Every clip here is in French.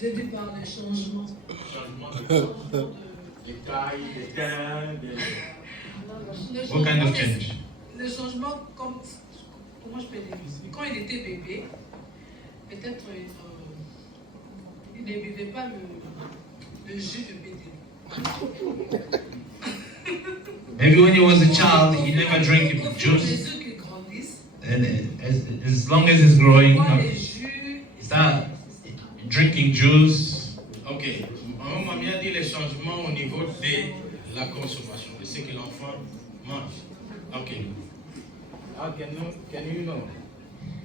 J'ai dit par les changements. Changement de taille, de teint, What kind of change? Le changement, comment je peux dire? Quand il était bébé, peut-être il ne buvait pas le jus de bébé. Maybe when he was a child, he never drank juice. Jésus qui grandisse. And as long as he's growing up, Les jus. start drinking juice. Ok. Maman m'a dit les changements au niveau de la consommation, de ce que l'enfant mange. Ok. How can you know?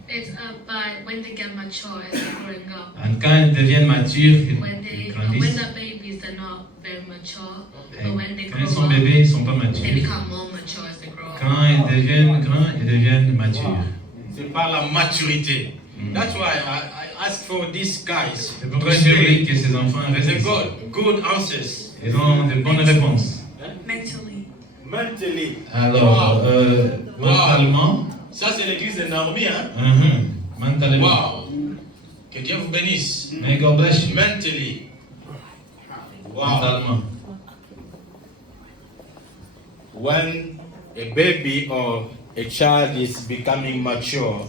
It's by when they get mature as they're growing up. And quand ils deviennent matures, When ils when grandissent. they're babies, they're not very mature. Et But when they quand grow ils sont up, bébés, ils ne sont pas they matures. become more mature as they grow up. Quand ils deviennent grands, ils deviennent matures. C'est par la maturité. That's why I asked for these guys. C'est pourquoi j'ai voulu que ces enfants restent They ici. got good answers. Ils ont de bonnes réponses. Mentally. Mentally. Alors, mentalement, Ça, c'est l'église de Naomi, hein? mentalement. Wow. Que Dieu vous bénisse. May God bless you. Mentally. Wow. Mentalement. When a baby or a child is becoming mature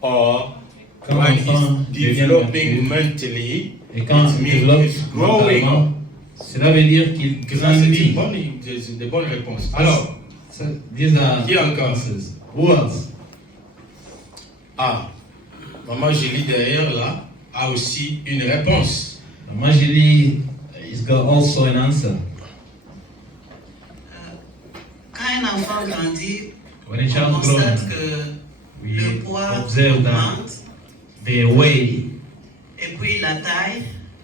or Quand when l'enfant he's devient developing mature, mentally, et quand it il means développe it's growing up. mentalement, cela veut dire qu'il Ça, c'est grandit. des bonnes réponses. Alors, These are Qui encore? answers. Who else? Maman Julie derrière là a aussi une réponse. Moi, je lis, he's got also an answer. Quand un enfant grandit, When a on child grows, constate que we le poids observe that augmente the weight et puis la taille.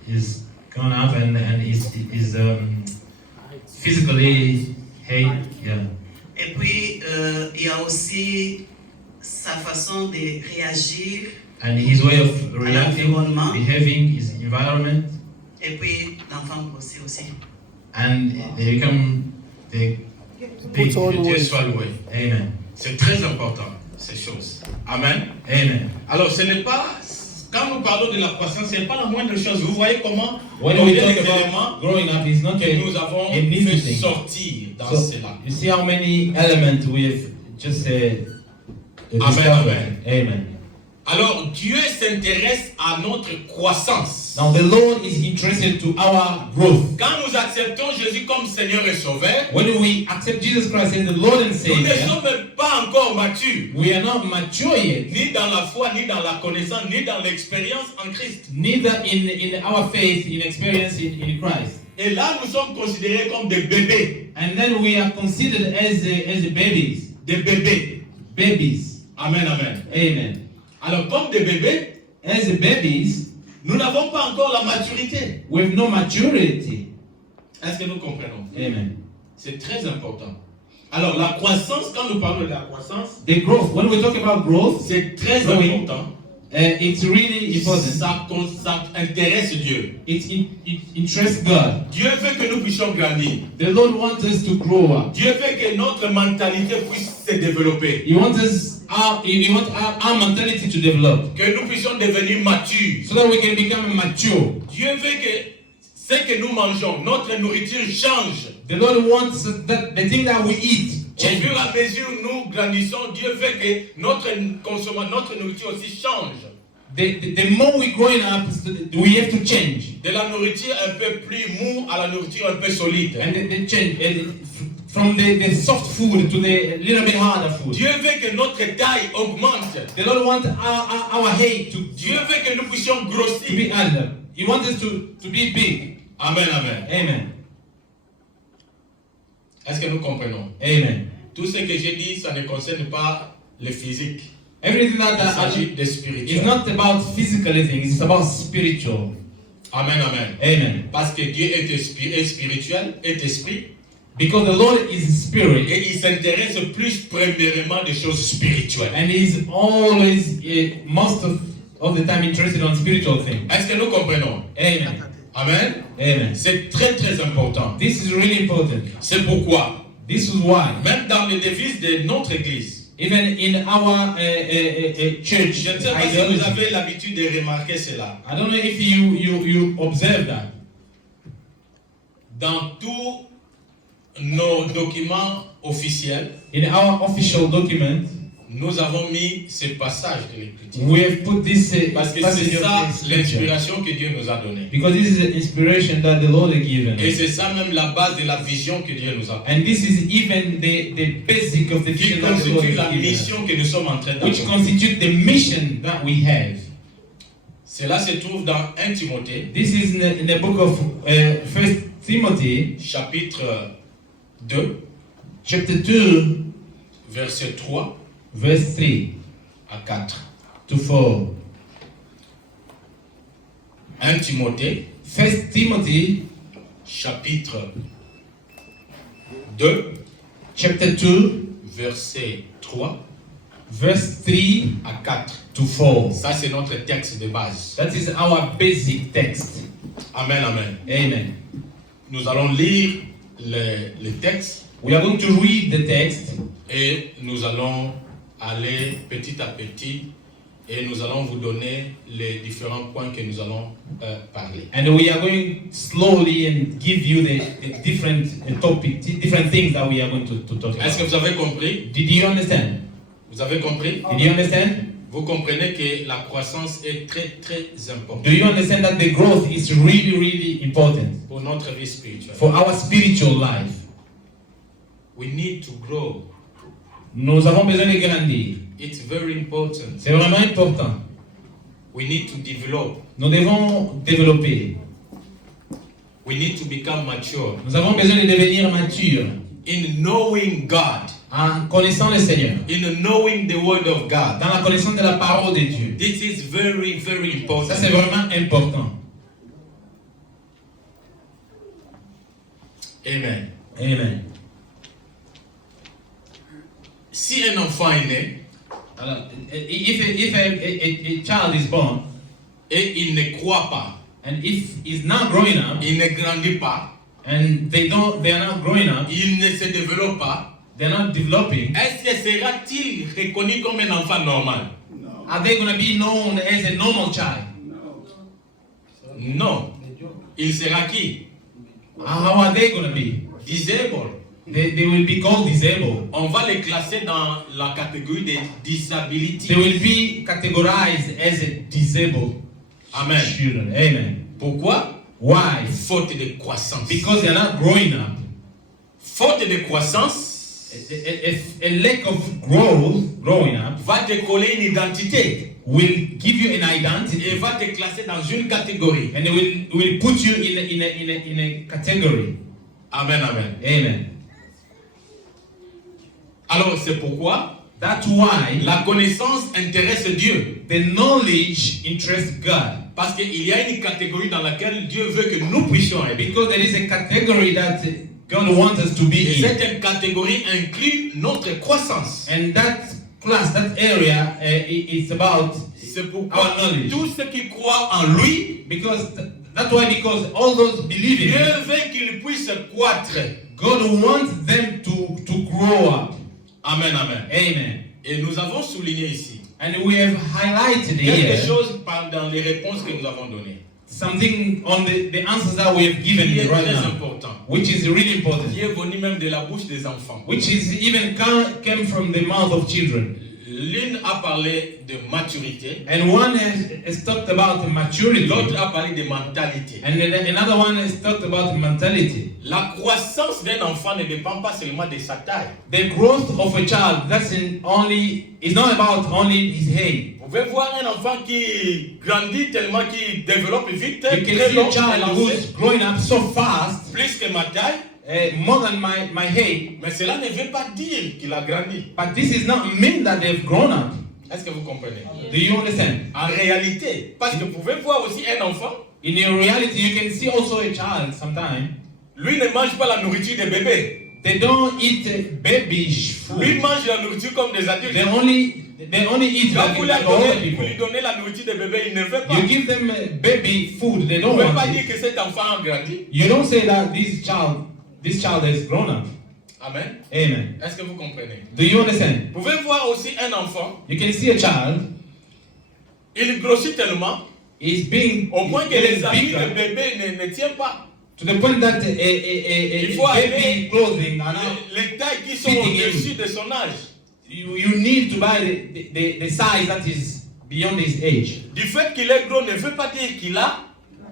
is gone up and is physically hey, yeah. Et puis il y a aussi sa façon de réagir And his way of reacting, l'environnement. behaving, his environment, Et puis l'enfant grossit aussi. and they become big. Que Dieu soit loué. Amen. C'est très important, ces choses. Amen. Amen. Alors, ce n'est pas, quand nous parlons de la croissance, ce n'est pas la moindre chose. Vous voyez comment When combien we talk d'éléments about growing up, it's not que nous avons a fait easy thing. sortir dans So, cela. you see how many elements we've just discovered. Amen. Alors, Dieu s'intéresse à notre croissance. Now the Lord is interested to our growth. Quand nous acceptons Jésus comme Seigneur et Sauveur, When we accept Jesus Christ as the Lord and nous ne Savior, sommes pas encore matures, we are not mature yet, ni dans la foi, ni dans la connaissance, ni dans l'expérience en Christ. neither in our faith, in experience in Christ. Et là, nous sommes considérés comme des bébés. And then we are considered as babies. Des bébés. Babies. Amen, amen. Amen. Alors, comme des bébés, As babies, nous n'avons pas encore la maturité. with no maturity. Est-ce que nous comprenons? Amen. C'est très important. Alors, la croissance, quand nous parlons de la croissance, The growth, when we talk about growth, c'est très Oui. important. it's really important. Ça intéresse Dieu. It interests God. Dieu veut que nous puissions grandir. The Lord wants us to grow up. Dieu veut que notre mentalité puisse se développer. He wants our mentality to develop Que nous puissions devenir matures. so that we can become mature. Dieu veut que ce que nous mangeons, notre nourriture change. The Lord wants that the thing that we eat Au change. fur et à mesure où nous grandissons, Dieu veut que notre consommation, notre nourriture aussi change. The more we're growing up, we have to change. De la nourriture un peu plus mou à la nourriture un peu solide. And the change from the soft food to the little bit harder food. Dieu veut que notre taille augmente. The Lord wants our height Dieu to veut que nous puissions be grossir. under. He wants us to be big. Amen, amen. Amen. Est-ce que nous comprenons? Amen. Tout ce que j'ai dit, ça ne concerne pas le physique. Everything Il that s'agit de it's spirituel. not about physical things, it's about spiritual. Amen, amen. Amen. Parce que Dieu est spirituel, est esprit. Because the Lord is spirit. Et il s'intéresse plus premièrement des choses spirituelles. And he's always, most of the time, interested on spiritual things. Est-ce que nous comprenons? Amen. Amen. Amen. C'est très très important. This is really important. C'est pourquoi, This is why, même dans les devises de notre église, Even in our church Je ne sais pas si vous ideology. avez l'habitude de remarquer cela. I don't know if you observe that. Dans tous nos documents officiels, In our official document, nous avons mis ce passage de l'Écriture. we have put this Parce que passage c'est of ça the scripture. l'inspiration que Dieu nous a donnée. Because this is the inspiration that the Lord has given Et us. c'est ça même la base de la vision que Dieu nous a donnée. And this is even the basic of the Qui vision that the Lord constitue has la given us. mission que nous sommes en train Which d'accomplir. constitute the mission that we have. Cela se trouve dans 1 Timothée, This is in the book of 1 Timothy, chapitre 2, chapter 2, verset 3 verse 3 à 4. to 4. 1 Timothée, 1 Timothy, chapitre 2, chapter 2, verset 3 verse 3 à 4. to 4. Ça, c'est notre texte de base. That is our basic text. Amen, amen. Amen. Nous allons lire le texte We are going to read the text et nous allons aller petit à petit et nous allons vous donner les différents points que nous allons parler. and we are going slowly and give you the different topic, different things that we are going to talk Est-ce que about. vous avez compris? Did you understand? Vous avez compris? Did you understand? Vous comprenez que la croissance est très très importante Do you understand that the growth is really, really important pour notre vie spirituelle. for our spiritual life? We need to grow. Nous avons besoin de grandir. It's very important. C'est vraiment important. We need to develop. Nous devons développer. We need to become mature Nous avons besoin de devenir matures in knowing God, en connaissant le Seigneur, in knowing the Word of God. dans la connaissance de la parole de Dieu. This is very, very Ça, c'est important. vraiment important. Amen. Amen. Si un enfant est né Alors, if a child is born et il ne croit pas, and if he's not growing up il ne grandit pas, and they are not growing up, il ne se développe pas, they're not developing, est-ce que sera-t-il reconnu comme un enfant normal? are they going to be known as a normal child? Non. Il sera qui? How are they going to be? Disabled. They will be called disabled. On va les classer dans la catégorie des disabilities. They will be categorized as a disabled Amen. children. Amen. Pourquoi? Why? Faute de croissance. Because they're not growing up. Faute de croissance A lack of growing up, va te coller une identité will give you an et identity va te classer dans une catégorie. and it will put you in a category. Amen, amen. Amen. Alors c'est pourquoi That's why la connaissance intéresse Dieu. the knowledge interests God. Parce qu'il y a une catégorie dans laquelle Dieu veut que nous puissions être. Because there is a category that God wants us to Et be in. cette catégorie inclut notre croissance. And that class, that area, it's about C'est pourquoi our knowledge. tous ceux qui croient en lui, Because that's why, because all those believe in Dieu Him, veut qu'ils puissent croître. God wants them to grow up. Amen, amen. Amen. Et nous avons souligné ici And we have highlighted quelque here chose pendant les réponses que nous avons données. something on the answers that we have given Qui est right très now, important. which is really important, Qui est venu même de la bouche des enfants. which is even came from the mouth of children. L'une a parlé de maturité, And one has talked about maturity, l'autre a parlé de mentalité. and then another one has talked about mentality. La croissance d'un enfant ne dépend pas seulement de sa taille. The growth of a child is not about only his head. Vous pouvez voir un enfant qui grandit tellement qu'il développe vite, You can très see long, a child élancé, who's growing up so fast, plus que ma taille, more than my head. mais cela ne veut pas dire qu'il a grandi. But this is not mean that they've grown up. Est-ce que vous comprenez? Do you understand? En réalité, parce que vous pouvez voir aussi un enfant, In your reality, you can see also a child sometimes. lui ne mange pas la nourriture des bébés. They don't eat baby Lui food. mange la nourriture comme des adultes. They only eat Quand like vous older lui people. donnez la nourriture des bébés, il ne veut pas. You give them baby food. They Vous don't ne pouvez pas want dire it. que cet enfant a grandi. You don't say that this child has grown up. Amen. Amen. Est-ce que vous comprenez? Do you understand? Vous pouvez voir aussi un enfant, You can see a child il grossit tellement, is being au point que les amis bigger, de bébé ne tiennent pas. to the point that Il faut baby aller- clothing are now, Les tailles qui sont Fitting au-dessus de son âge. you need to buy the size that is beyond his age. Du fait qu'il est gros ne veut pas dire qu'il a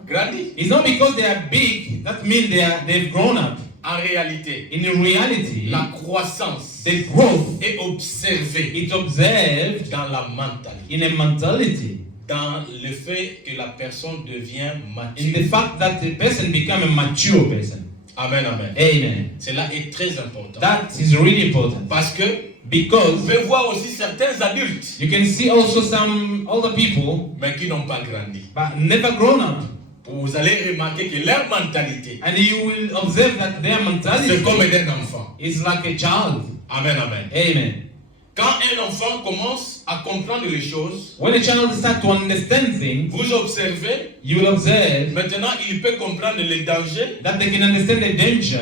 grandi. It's not because they are big that means they've grown up. En réalité, In reality, la croissance the growth est observée is observed dans la mentalité, in a mentality, dans le fait que la personne devient in the mature. fact that the person become a mature person. Amen, amen. Amen. Cela est très important. That is really important Parce que vous because pouvez voir aussi certains adultes, you can see also some older people mais qui n'ont pas grandi. but never grown up, Vous allez remarquer que leur mentalité, and you will observe that their c'est mentality comme d'un enfant. is like a child. Amen, amen. Amen. Quand un enfant commence à comprendre les choses, When a child starts to understand things, vous observez, you will observe maintenant il peut comprendre les dangers. that they can understand the danger.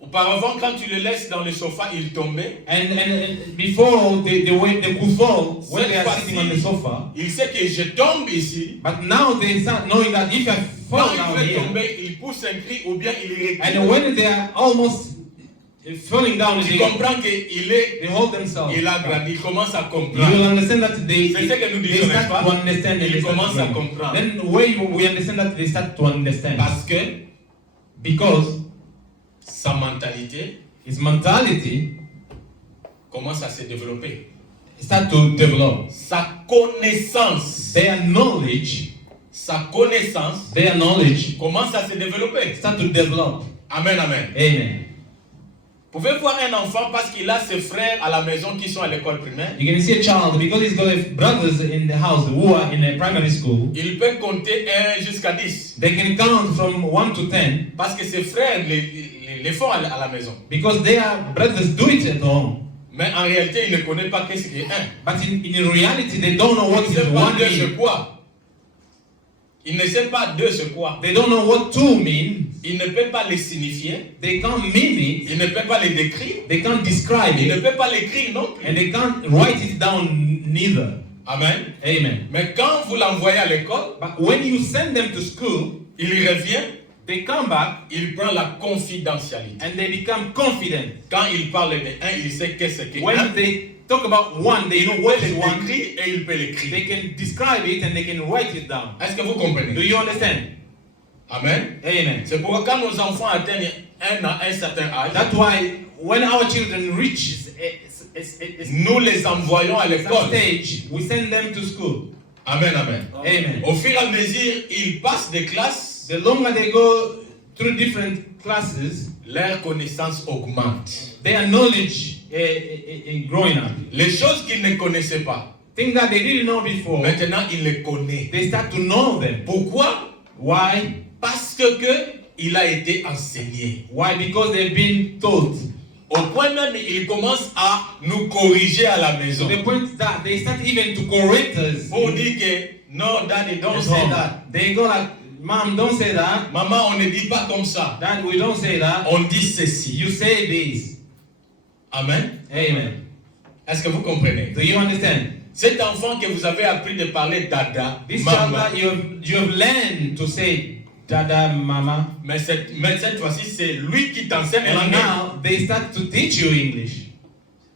Auparavant, quand tu le laisses dans le sofa, il tombait. And before they could fall when they are Cette sitting on the fois-ci, sofa, il sait que je tombe ici. but now they start knowing that if I Quand fall il down veut here, tomber, il pousse un cri ou bien il recule. and when they are almost falling down, Tu they comprends qu'il hold themselves. il a grandi, il commence à You will comprendre. understand that they C'est ce que nous they disons, n'est-ce start pas? to understand and Ils they start commencent to à grow. comprendre. Then we understand that they start to understand Parce que because sa mentalité his mentality commence à se développer. start to develop. Sa connaissance, Their knowledge commence à se développer. start to develop. Amen, amen. Amen. Vous pouvez voir un enfant parce qu'il a ses frères à la maison qui sont à l'école primaire. You can see a child because he's got brothers in the house who are in a primary school. Il peut compter 1 jusqu'à 10. They can count from 1 to 10 Parce que ses frères les font à la maison. because their brothers do it at home. Mais en réalité, il ne connaît pas qu'est-ce qu'est 1. But in reality, they don't know what Il is ne sait pas 1 2 c'est mean. quoi. Il ne sait pas 2 c'est quoi. They don't know what 2 mean. Il ne peut pas les signifier. They can't mean it. Il ne peut pas les décrire. They can't describe Il ne it. peut pas l'écrire non plus. And they can't write it down neither. Amen. Amen. Mais quand vous l'envoyez à l'école, But when you send them to school, il revient, they come back il prend la confidentialité. and they become confident. Quand il parle de 1, il sait qu'est-ce que When 1. they talk about 1, they Il know peut what is 1. l'écrire et il peut l'écrire. They can describe it and they can write it down. Est-ce que vous Do comprenez? you understand? Amen. Amen. C'est pourquoi quand nos enfants atteignent un certain âge, That's why when our children reach nous les envoyons à some l'école. stage, we send them to school. Amen, amen. Amen. Au fur et à mesure, ils passent des classes, The longer they go through different classes, leur connaissance augmente. their knowledge growing up. Les choses qu'ils ne connaissaient pas, Things that they didn't know before, maintenant ils les connaissent. they start to know them. Pourquoi? Why? Parce que il a été enseigné. Why? Because they've been taught. Au point même, il commence à nous corriger à la To maison. the point that they start even to correct us. Pour dire que non, daddy, don't at say home. that. They go like, Mom, don't say that. Maman, on ne dit pas comme ça. Dad, we don't say that. On dit ceci. You say this. Amen. Amen. Est-ce que vous comprenez? Do you understand? Cet enfant que vous avez appris de parler dada, This child maman, that you have learned to say Dada, Mama. mais cette fois-ci, c'est lui qui t'enseigne And l'anglais. now they start to teach you English.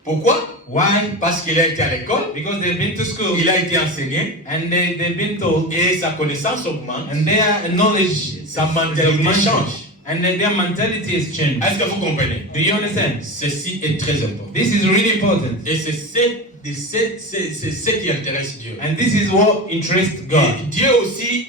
Pourquoi? Why? Parce qu'il a été à l'école, Because they've been to school il a été enseigné and they've been told, et sa connaissance augmente. and their knowledge, Sa mentalité change. and then their mentality has changed. Est-ce que vous comprenez? Do you understand? Ceci est très important. This is really important, Et c'est ce qui intéresse Dieu. and this is what interests Et God. Dieu aussi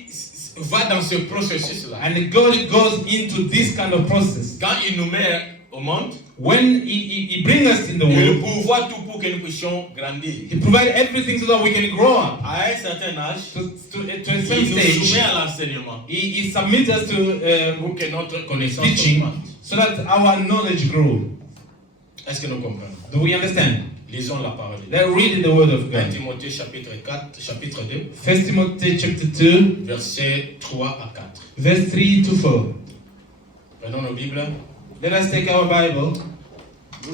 va dans ce processus-là. And God goes into this kind of process. Quand il nous met au monde, When He brings us in the il world, pourvoit tout pour que nous puissions grandir. He provides everything so that we can grow up. À un certain âge, To a il certain nous soumet stage, à l'enseignement He submits us to pour que notre connaissance teaching augmente. so that our knowledge grows. Est-ce que nous comprenons? Do we understand? Lisons la parole de Dieu. Let's read the word of 1 God. Timothée chapitre 4, chapitre 2, 1 Timothy chapter 2, versets 3 à 4. verse 3 to 4. Prenons nos Bibles. Let us take our Bible.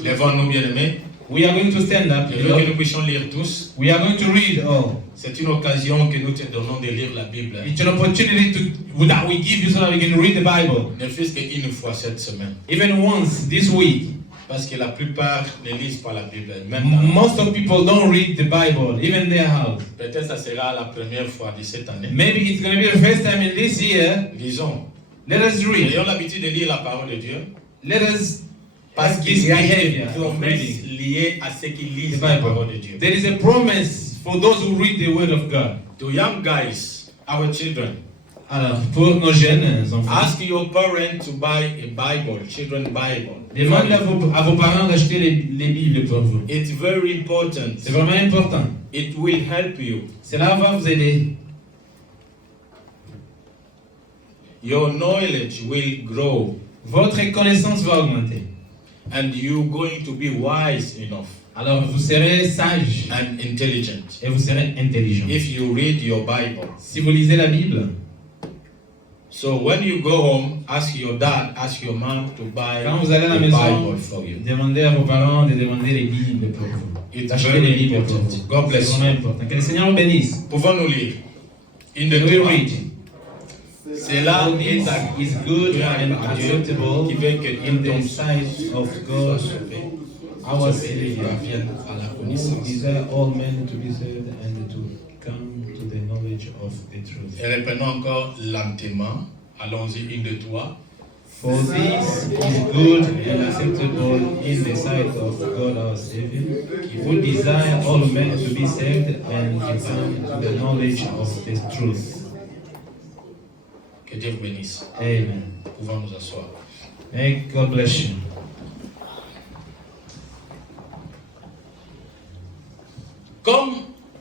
Lèvons-nous, bien-aimés. We are going to stand up. Je veux que nous puissions lire tous. We are going to read all. C'est une occasion que nous te donnons de lire la Bible. It's an opportunity that we give you so that we can read the Bible. Ne fût-ce qu'une fois cette semaine. Even once this week. Parce que la plupart ne lisent pas la Bible. Même Most of people don't read the Bible, even their house. peut-être ça sera la première fois de cette année. Maybe it's going to be the first time in this year. Lisons. Let us read. Ayons l'habitude de lire la parole de Dieu. Let us Parce have qu'il this y a une behavior of promesse reading liée à ceux qui the lisent la parole de Bible. Dieu. There is a promise for those who read the Word of God. To young guys, our children, Alors, pour nos jeunes enfants, ask your parents to buy a Bible, children Bible. demandez à vos parents d'acheter les Bibles pour vous. It's very important. C'est vraiment important. It will help you. Cela va vous aider. Your knowledge will grow, Votre connaissance va augmenter. and you're going to be wise enough Alors, vous serez sage and intelligent et vous serez intelligent. if you read your Bible. Si vous lisez la Bible, So when you go home, ask your dad, ask your mom to buy quand vous allez à la a maison, Bible for you. demandez à vos parents de demander les Bibles pour vous. It's D'acheter very les Bibles pour important. vous. God C'est bless you. vraiment important. Que le Seigneur vous bénisse. Pouvons-nous lire? In the We will Torah. read. Cela All this is good and acceptable qui veut que in ton the sight of God, our Savior, vienne à la who connaissance. desire all men to be saved and to come to the knowledge of the truth. Et reprenons encore lentement. Allons-y, 1, 2, 3. For this is good and acceptable in the sight of God our Savior, who desire all men to be saved and to come to the knowledge of the truth. Que Dieu vous bénisse. Amen. Pouvons nous asseoir. May God bless you. Comme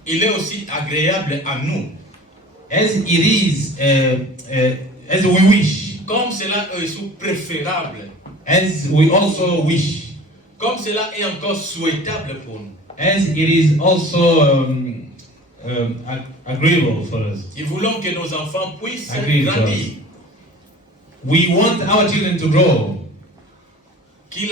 il est aussi agréable à nous, As it is, as we wish, comme cela est aussi préférable, as we also wish, comme cela est encore souhaitable pour nous. as it is also agreeable for us. Nous voulons que nos enfants puissent Agreed, grandir, We want our children to grow qu'ils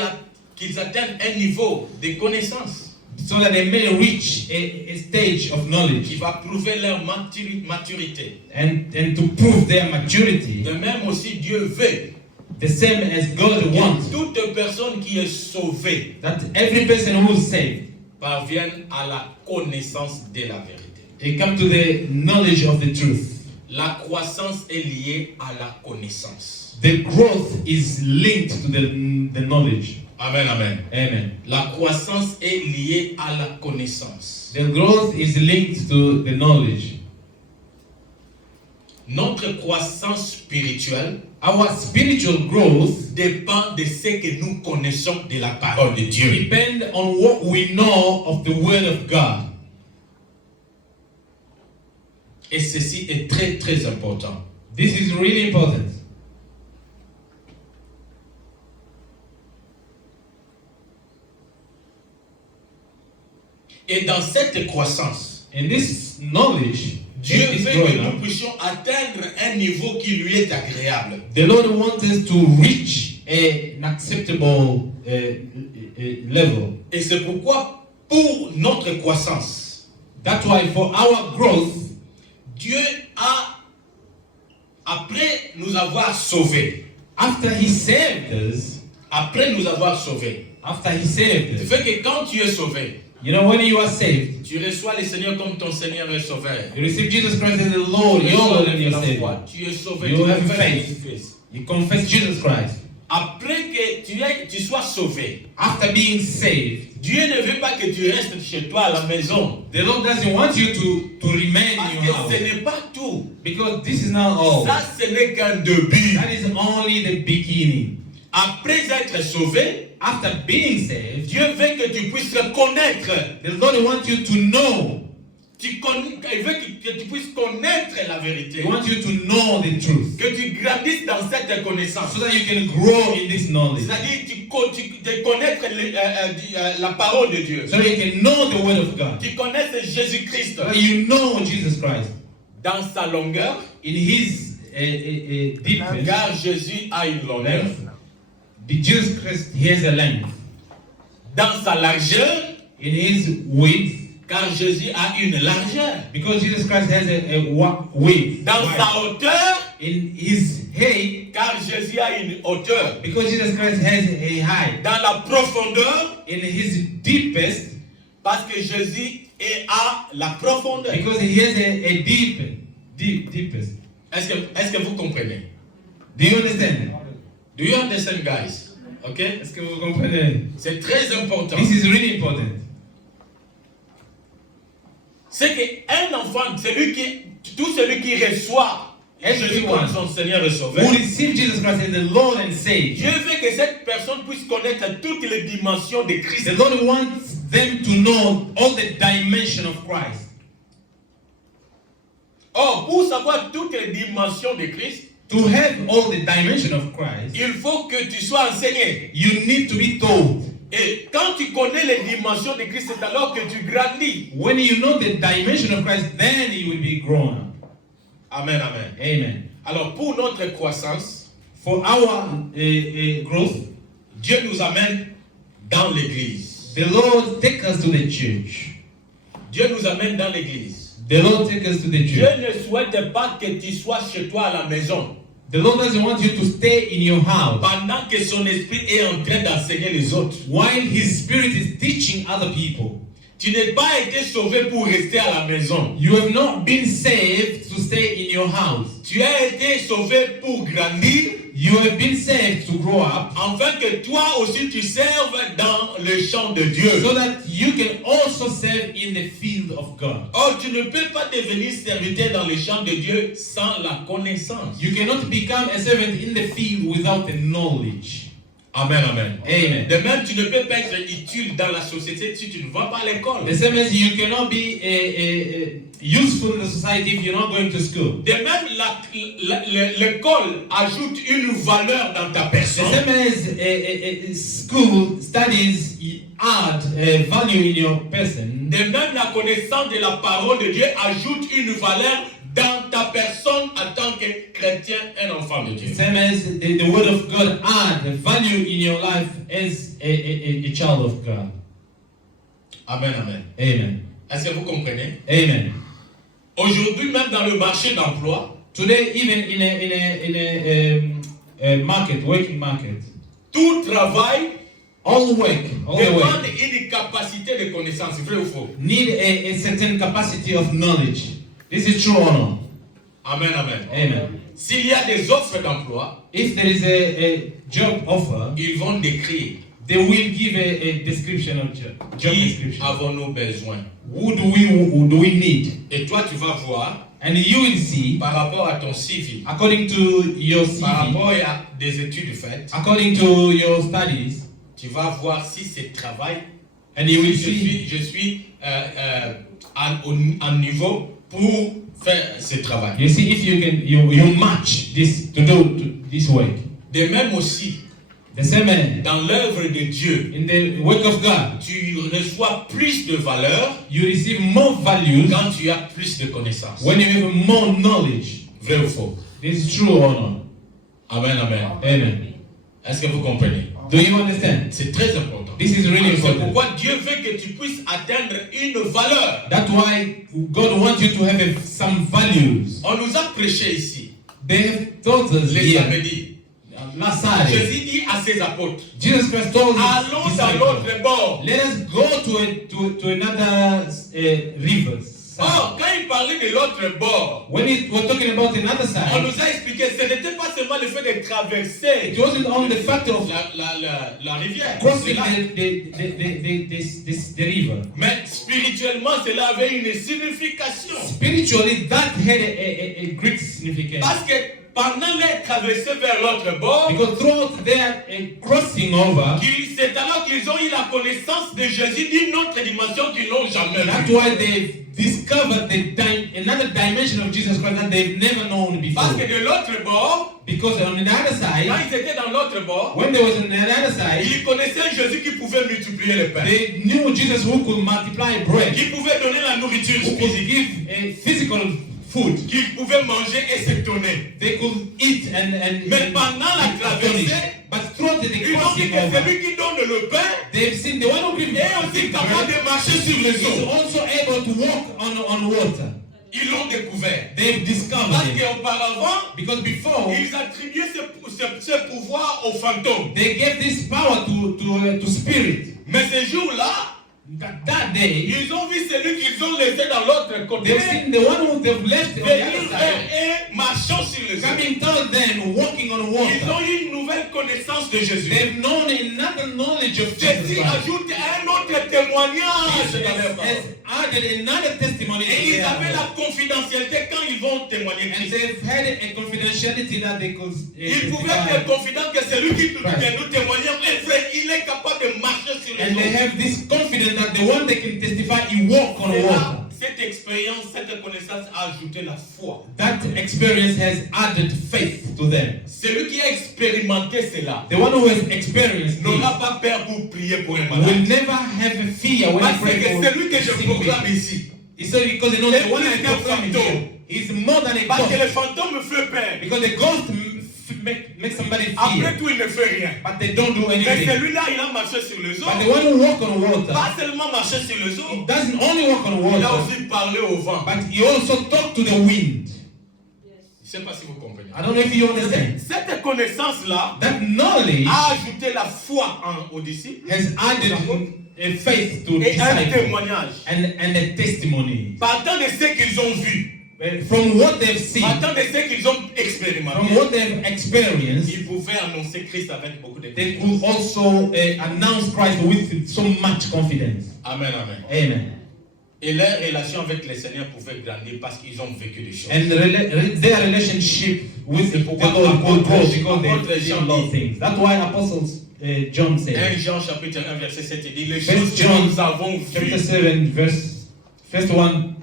atteignent un niveau de connaissance so that they may reach a stage of qui knowledge va prouver leur maturité. and to prove their maturity, De même aussi, Dieu veut the same as God wants, que toute personne qui est sauvée that every person who is saved parvienne à la connaissance de la vérité. they come to the knowledge of the truth. La croissance est liée à la connaissance. The growth is linked to the knowledge. Amen, amen. Amen. La croissance est liée à la connaissance. The growth is linked to the knowledge. Notre croissance spirituelle Our spiritual growth dépend de ce que nous connaissons de la parole de Dieu. depends on what we know of the Word of God. Et ceci est très très important. This is really important. Et dans cette croissance, And this knowledge, Dieu this veut growing que up, nous puissions atteindre un niveau qui lui est agréable. the Lord wants us to reach an acceptable level. Et c'est pourquoi, pour notre croissance, That's why for our growth, Dieu a, après nous avoir sauvés, after He saved us, after He saved ça us, fait que quand tu es sauvé, you know, when you are saved, tu reçois le Seigneur comme ton Seigneur et Sauveur. you receive Jesus Christ as the Lord, your Lord and your La Savior. foi. Tu es sauvé, You tu have confesses faith. Jésus-Christ. You confess Jesus Christ. Après que tu sois sauvé, After being saved, Dieu ne veut pas que tu restes chez toi à la maison. the Lord doesn't want you to remain Parce in your house. que ce n'est pas tout. Because this is not all. Ça, ce n'est qu'un début. That is only the beginning. Après être sauvé, After being saved, Dieu veut que tu puisses connaître. the Lord wants you to know. Il veut que tu puisses connaître la He vérité. wants you to know the truth. Que tu grandisses dans cette connaissance. So that you can grow in this knowledge. C'est-à-dire de connaître la parole de Dieu. So that you can know the Word of God. Tu connaisses Jésus-Christ So that you know Jesus Christ. dans sa longueur, In His deepness, car Jésus a une longueur. length, Jesus Christ, He has a length. dans sa largeur, in his width, car Jésus a une largeur. because Jesus Christ has a width. Dans wide. sa hauteur, In his height, car Jésus a une hauteur. because Jesus Christ has a height. Dans la profondeur, In his deepest, parce que Jésus est à la profondeur. because he has a deepest. Est-ce que vous comprenez? Do you understand? Do you understand, guys? Okay? Est-ce que vous comprenez? C'est très important. This is really important. C'est qu'un enfant, tout celui qui reçoit Jésus comme son Seigneur et Sauveur, Who receive Jesus Christ as the Lord and Savior. Dieu veut que cette personne puisse connaître toutes les dimensions de Christ. The Lord wants them to know all the dimension of Christ. Or, pour savoir toutes les dimensions de Christ, To have all the dimension of Christ, il faut que tu sois enseigné. you need to be told. Et quand tu connais les dimensions de Christ, c'est alors que tu grandis. When you know the dimension of Christ, then you will be grown up. Amen, amen. Amen. Alors, pour notre croissance, For our growth, Dieu nous amène dans l'église. the Lord take us to the church. Dieu nous amène dans l'église. The Lord take us to the Dieu church. ne souhaite pas que tu sois chez toi à la maison The Lord doesn't want you to stay in your house pendant que son esprit est en train d'enseigner les autres. while His Spirit is teaching other people. Tu n'es pas été sauvé pour rester à la maison. You have not been saved to stay in your house. Tu as été sauvé pour grandir, You have been saved to grow up afin que toi aussi tu serves dans le champ de Dieu. so that you can also serve in the field of God. Or, tu ne peux pas devenir serviteur dans le champ de Dieu sans la connaissance. You cannot become a servant in the field without the knowledge. Amen, amen. Amen. De même, tu ne peux pas être utile dans la société si tu ne vas pas à l'école. The same as you cannot be useful in the society if you're not going to school. De même, l'école ajoute une valeur dans ta The personne. same as school studies add value in your person. De même, la connaissance de la parole de Dieu ajoute une valeur dans ta personne en tant que chrétien, un enfant de Dieu. Same as the word of God add value in your life as a child of God. Amen, amen. Amen. Est-ce que vous comprenez? Amen. Aujourd'hui, même dans le marché d'emploi, Today, even in a market, working market, tout travail all the work demande une capacité de connaissance, vrai ou faux? need a certain capacity of knowledge. This is true or not? Amen, amen. Amen. S'il y a des offres d'emploi, If there is a job offer, ils vont décrire they will give a description of job qui description. avons-nous besoin. Who do we need? Et toi, tu vas voir And you will see, par rapport à ton CV, according to your par CV, rapport à des études faites, according to your studies, tu vas voir si ce travail, and you will je see suis en niveau pour faire ce travail. you see if you match this to do this work. De même aussi, The same man, dans l'œuvre de Dieu, in the work of God, tu reçois plus de valeur you receive more value quand tu as plus de connaissances. when you have more knowledge. Vrai ou faux? This is true or not? Amen, amen. Amen. Est-ce que vous comprenez? Do you understand? C'est très important. This is really C'est important. pourquoi Dieu veut que tu puisses atteindre une valeur. That's why God wants you to have some values. On nous a prêché ici, They have told us les here, samedis. last Saturday, Jésus dit à ses apôtres, Jesus Christ told his allons dans disciples, l'autre bord. let us go to another river. Or, quand il parlait de l'autre bord, When we're talking about another on side, nous a expliqué que ce n'était pas seulement le fait de traverser it wasn't on the fact of la rivière, crossing Cela- the river. mais spirituellement, cela avait une signification. Spiritually, that had a great significance. Parce que pendant les traversées vers l'autre bord, Because throughout their crossing over, c'est alors qu'ils ont eu la connaissance de Jésus d'une autre dimension qu'ils n'ont jamais that's vue. why they discovered another dimension of Jesus Christ that they've never known before. Parce que de l'autre bord, Because on the other quand side, ils étaient dans l'autre bord, when there was on the other side, ils connaissaient Jésus qui pouvait multiplier le pain, they knew Jesus who could multiply bread, qui pouvait donner la nourriture who could physique, give a physical food. qui pouvait manger et s'étonner. They could eat and Mais pendant la astonish. traversée, But throughout brought the Ils ont dit crossing que over, celui qui donne le pain they've seen the one who gives est aussi capable de marcher sur les is eaux. also able to walk on water. Ils l'ont découvert. They've discovered Parce it. qu'auparavant, Because before, ils attribuaient ce pouvoir aux fantômes. they gave this power to spirit. Mais ce jour-là, That day, ils ont vu celui qu'ils ont laissé dans l'autre côté they've seen the one who they've left on the venir other side, et marchant sur les eaux. coming toward them, walking on Ils water. ont eu une nouvelle connaissance de Jésus. They've known another knowledge of Jésus Jesus Christ. ajoute un autre témoignage dans leur parole. Has added another testimony. Et ils avaient la confidentialité quand ils vont témoigner de And Christ. they've had a confidentiality that they could Ils pouvaient être confidents que celui qui nous témoignons est vrai, il est capable de marcher sur les and they eaux. have this confidence that the one they can testify, he walk on Et water. là, cette expérience, cette connaissance a ajouté la foi. That experience has added faith to them. Celui qui a expérimenté cela The one who has experienced this n'aura pas peur pour prier pour un will malade. never have a fear when Parce he prays que for celui que je sick proclame people. ici, He said because they know C'est the one plus I qu'un proclaim fantôme. here is more than a parce que le ghost. fantôme me fait peur. Because the ghost make somebody Après fear, tout, il ne fait rien. but they don't do Mais anything. celui-là, il a marché sur les But eaux. the one who walk on water, Pas seulement marché sur les he eaux, doesn't only walk on il a water, aussi parlé au vent. but he also talk to the wind. Je ne sais pas si vous comprenez. I don't know if you understand. Cette connaissance-là That knowledge a ajouté la foi aux disciples has added a faith to et un disciples témoignage. and a testimony. Partant de ce qu'ils ont vu, From what they've seen, partant de ce qu'ils ont from expérimenté, what they've experienced, ils pouvaient annoncer Christ avec beaucoup de they confiance. could also announce Christ with so much confidence. Amen, amen. Amen. Et leur relation avec le Seigneur pouvait grandir parce qu'ils ont vécu des choses. And their relationship with the Lord could grow because they've seen a lot of things. That's why Apostles John 1 said, Jean chapitre 1 verset 7 il dit les First choses que John nous avons chapter vues. 7, first one,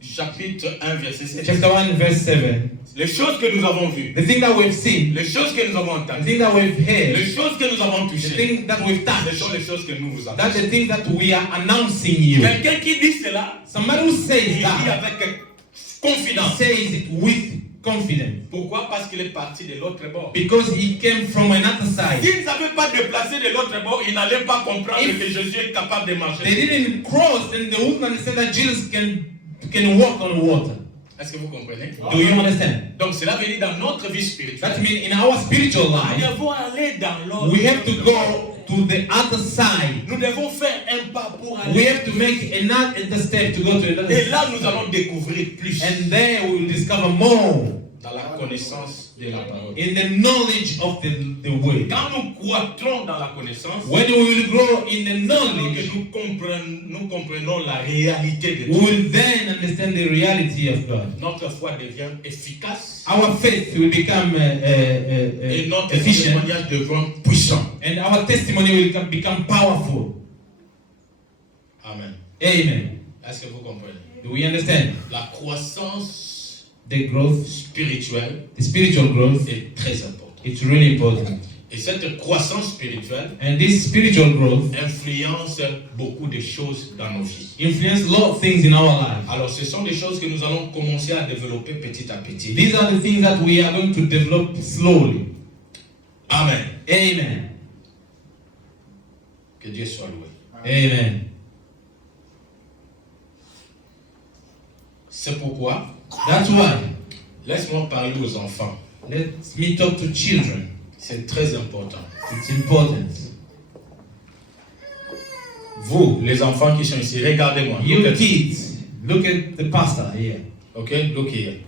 Chapitre 1 verset 7. chapter 1, verse 7. Les choses que nous avons vues. The thing that we've seen, Les choses que nous avons the entendues. thing that we've Les heard, choses que nous avons the touchées. thing that we've Ce sont touched, les choses que nous vous that's avons. the thing that we are announcing you. Quelqu'un qui dit cela, Somebody who il says dit that, avec he confidence. says it with confidence. Pourquoi? Parce qu'il est parti de l'autre bord. Because he came from another side. S'il ne s'avait pas déplacé de l'autre bord, il n'allait pas comprendre If- que Jésus est capable de marcher. They didn't cross, and they wouldn't understand that Jesus can walk on water. Est-ce que vous comprenez? Do you understand? Donc cela veut dire dans notre vie spirituelle, That means in our spiritual nous life, devons aller dans l'autre. we have to go to the other side. Nous devons faire un pas pour We aller. have to make another step to go to another Et là, side. nous allons découvrir plus And there we will discover more dans la connaissance de la parole. in the knowledge of the word. Quand nous croîtrons dans la connaissance, When we will grow in the alors que knowledge, nous comprenons la réalité de we Dieu. will then understand the reality of God. Notre foi devient efficace Our faith will become et notre efficient, témoignage devient puissant. and our testimony will become powerful. Amen. Amen. Est-ce que vous comprenez? Do we understand? La croissance The growth, spirituelle the spiritual growth, est très importante. it's really important. Et cette croissance spirituelle And this spiritual growth influence beaucoup de choses dans nos vies. influence a lot of things in our life. Alors, ce sont des choses que nous allons commencer à développer petit à petit. These are the things that we are going to develop slowly. Amen. Amen. Que Dieu soit loué. Amen. C'est pourquoi, That's why, laisse-moi parler aux enfants. let me talk to children. C'est très important. It's important. Vous, les enfants qui sont ici, regardez-moi. You Look at- kids, look at the pastor here. Okay, look here.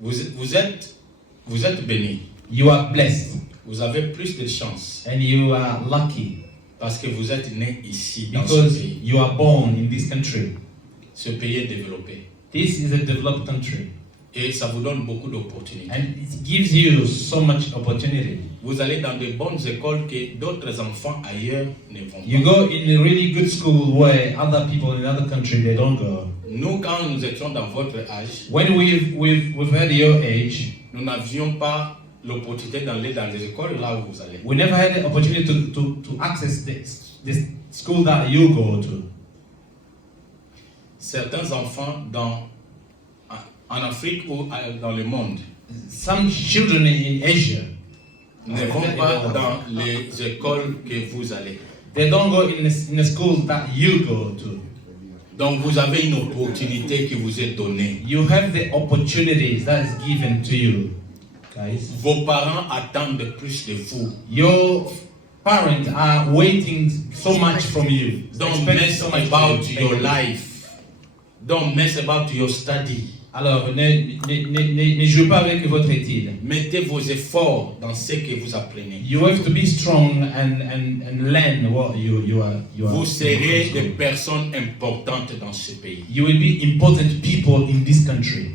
Vous êtes bénis. You are blessed Vous avez plus de chance and you are lucky parce que vous êtes né ici, dans ce because pays. you are born in this country. Ce pays est développé. This is a developed country Et ça vous donne beaucoup d'opportunités. and it gives you so much opportunity. Vous allez dans de bonnes écoles que d'autres enfants ailleurs ne vont You pas. go in a really good school where other people in other country they don't go. Nous, quand nous étions dans votre âge, When we've had your age, nous n'avions pas l'opportunité d'aller dans les écoles là où vous allez. we never had the opportunity to access this school that you go to. Certains enfants en Afrique ou dans le monde Some children in Asia, ne vont pas dans les écoles que vous allez. They don't go in a school that you go to. Donc vous avez une opportunité qui vous est donnée. You have the opportunities that is given to you, guys. Vos parents attendent plus de vous. Your parents are waiting so much from you. Don't Expect mess so much about from you. your life. Don't mess about your study. Alors, ne jouez pas avec votre étude. Mettez vos efforts dans ce que vous apprenez. You have to be strong and learn what you are. Vous serez des personnes importantes dans ce pays. You will be important people in this country.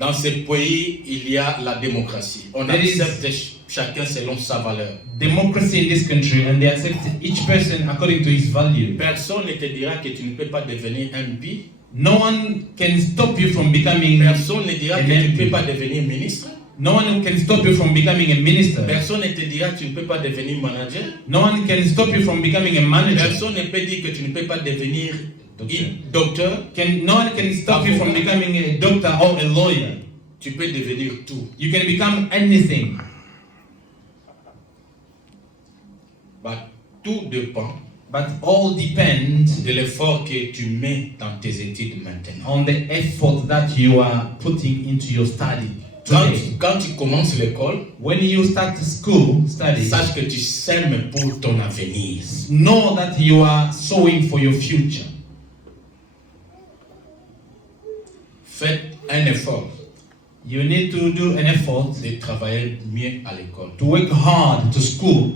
Dans ce pays, il y a la démocratie. On There is- accepte chacun selon sa valeur. Democracy in this country, and they accept each person according to his value. Personne ne te dira que tu ne peux pas devenir MP. No one can stop you from becoming. Personne ne dira que tu ne MP. peux pas devenir ministre. No one can stop you from becoming a minister. Personne ne te dira que tu ne peux pas devenir manager. No one can stop you from becoming a manager. Personne ne peut dire que tu ne peux pas devenir Docteur. docteur. No one can stop you from becoming a doctor or a lawyer. Tu peux devenir tout. You can become anything. Bah, tout dépend But all depends de l'effort que tu mets dans tes études maintenant. on the effort that you are putting into your study today. Quand tu commences l'école, When you start school studies, sache que tu sèmes pour ton avenir. know that you are sowing for your future. Faites un effort You need to do an effort de travailler mieux à l'école. to work hard to school.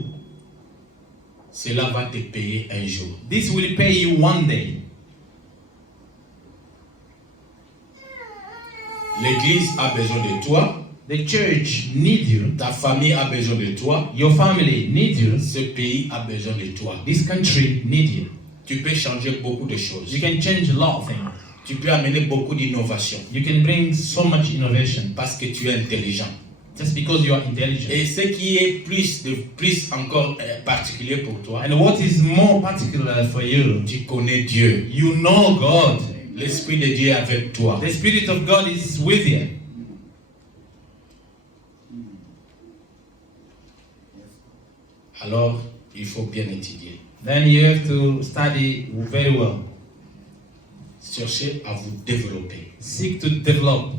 Cela va te payer un jour. This will pay you one day. L'église a besoin de toi, The church needs you. ta famille a besoin de toi, Your family needs you. ce pays a besoin de toi. This country needs you. Tu peux changer beaucoup de choses. You can change a lot of things. Tu peux amener beaucoup d'innovation You can bring so much innovation parce que tu es intelligent. just because you are intelligent. Et ce qui est plus encore particulier pour toi, And what is more particular for you, tu connais Dieu. you know God. L'Esprit de Dieu est avec toi. The Spirit of God is with you. Alors, il faut bien étudier. Then you have to study very well. Cherchez à vous développer. Seek to develop.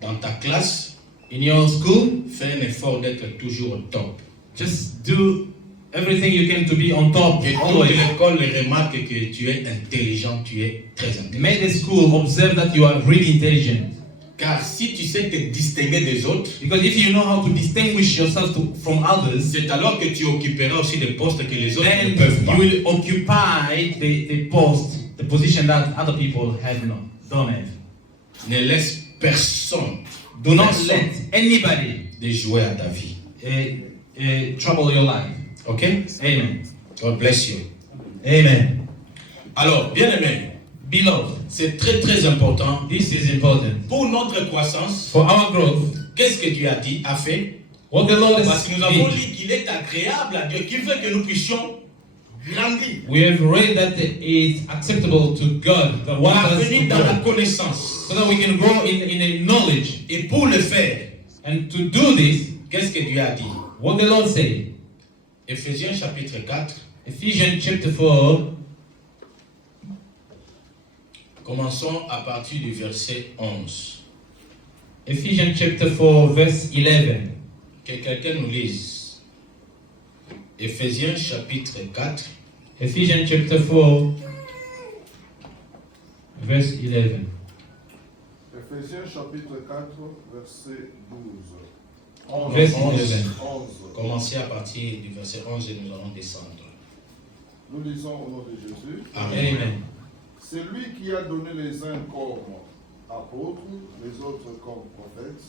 Dans ta classe, In your school, fais un effort d'être toujours au top. just do everything you can to be on top Que toute always. l'école remarque que tu es intelligent, tu es très intelligent. Make the school observe that you are really intelligent. Car si tu sais te distinguer des autres, Because if you know how to distinguish yourself from others, c'est alors que tu occuperas aussi des postes que les autres then ne peuvent pas. you will occupy the post, the position that other people don't have. Ne laisse personne Do not let anybody de jouer à ta vie. trouble your life. Ok? Amen. God bless you. Amen. Alors, bien aimé, Beloved, c'est très très important this is important. pour notre croissance. For our growth, Qu'est-ce que Dieu a fait? what the Lord Parce has que nous avons did, lu qu'il est agréable à Dieu, qu'il veut que nous puissions grandir, we have read that it's acceptable to God, the one us parvenir to dans la grow, connaissance. so that we can grow in a knowledge. Et pour le faire, And to do this, qu'est-ce que Dieu a dit? what the Lord said, Éphésiens chapitre 4, Ephesians chapter 4, commençons à partir du verset 11. Ephesians chapter 4, verse 11. Que quelqu'un nous lise. Éphésiens chapitre 4, Ephesians chapter 4, verse 11. Ephésiens chapitre 4, verset 12. Verse 11. 11. 11. Commencez à partir du verset 11 et nous allons descendre. Nous lisons au nom de Jésus. Amen. Amen. C'est lui qui a donné les uns comme apôtres, les autres comme prophètes,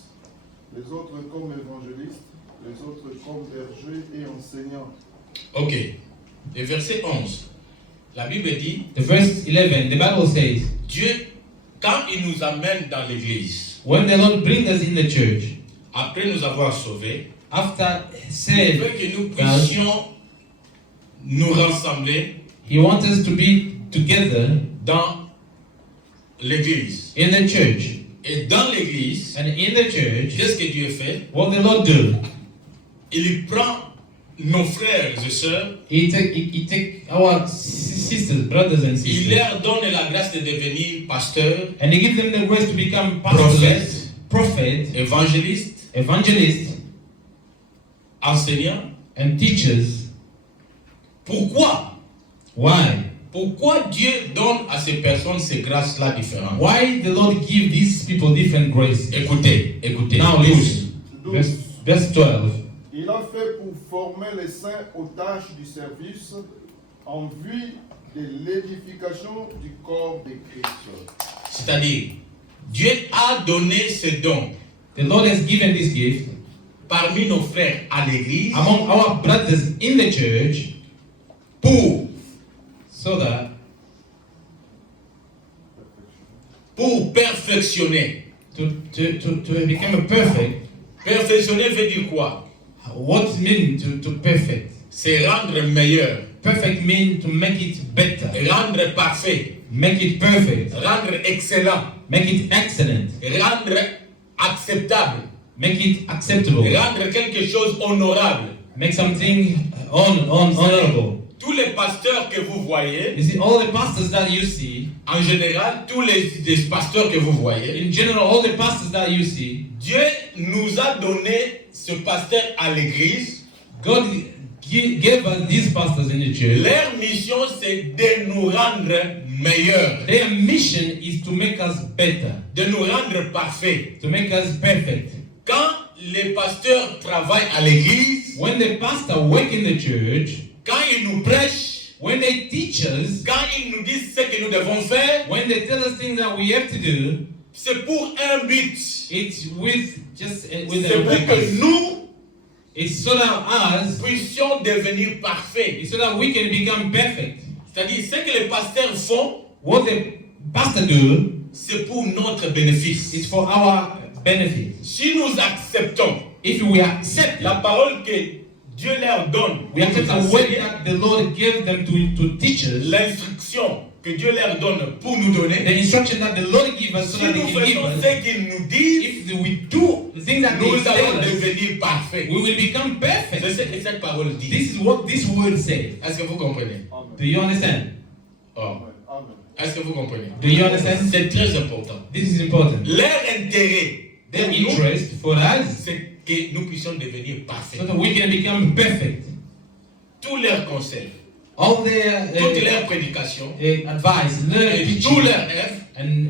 les autres comme évangélistes, les autres comme bergers et enseignants. Ok. Le verset 11. La Bible dit, The verse 11, the Bible says, Dieu, quand il nous amène dans l'église, when the Lord brings us in the church, après nous avoir sauvés, after il saved, veut que nous puissions nous rassembler He wants us to be together dans l'église. in the church. Et dans l'église, And in the church, qu'est-ce que Dieu fait? what the Lord do? il prend nos frères et sœurs, He take our sisters, brothers and il sisters, leur donne la grâce de devenir pasteur, and He gives them the grace to become pastors, prophet, évangéliste, evangelists, enseignant. and teachers. Pourquoi? Why? Pourquoi Dieu donne à ces personnes ces grâces-là différentes? Why the Lord give these people different grace? Écoutez. Now listen. Verse 12. Il a fait pour former les saints aux tâches du service en vue de l'édification du corps de Christ. C'est-à-dire, Dieu a donné ce don The Lord has given this gift parmi nos frères à l'église among our brothers in the church pour perfectionner. to become a perfect. Perfectionner veut dire quoi? What it mean to perfect? C'est rendre meilleur, Perfect mean to make it better, rendre parfait, make it perfect, rendre excellent, make it excellent, rendre acceptable, make it acceptable, rendre quelque chose honorable. make something honorable. Tous les pasteurs que vous voyez, You see, all the pastors that you see, en général, tous les pasteurs que vous voyez, in general, all the pastors that you see, Dieu nous a donné ce pasteur à l'église. God gave us these pastors in the church. Leur mission, c'est de nous rendre meilleurs, Their mission is to make us better, de nous rendre parfaits. to make us perfect. Quand les pasteurs travaillent à l'église, When the pastor work in the church, quand ils nous prêchent, when they teach us, quand ils nous disent ce que nous devons faire, when they tell us things that we have to do, c'est pour un but. it's with C'est a pour que purpose. nous It's so that us, puissions devenir parfaits. it's so that we can become perfect. C'est-à-dire, ce que les pasteurs font, What the pastor do, c'est pour notre bénéfice. it's for our benefit. Si nous acceptons If we accept la parole que Dieu leur donne, we accept the word that the Lord gave them to teach us, l'instruction que Dieu leur donne pour nous the donner, instruction that the Lord give us so si that nous they can give faisons us, ce qu'ils nous disent, if we do the things that they nous tell allons us, devenir parfaits. we will become C'est perfect. ce que cette parole dit. This is what this word says. Est-ce que vous comprenez? Do you understand? Oh. Amen. Est-ce que vous comprenez? Do you understand? C'est très important. This is important. Leur intérêt, Their pour nous, interest for us, c'est que nous puissions devenir parfaits. so that we can become perfect. Tous leurs conseils, All their toutes leurs prédications, advice, their et teaching, tous leurs œuvres, and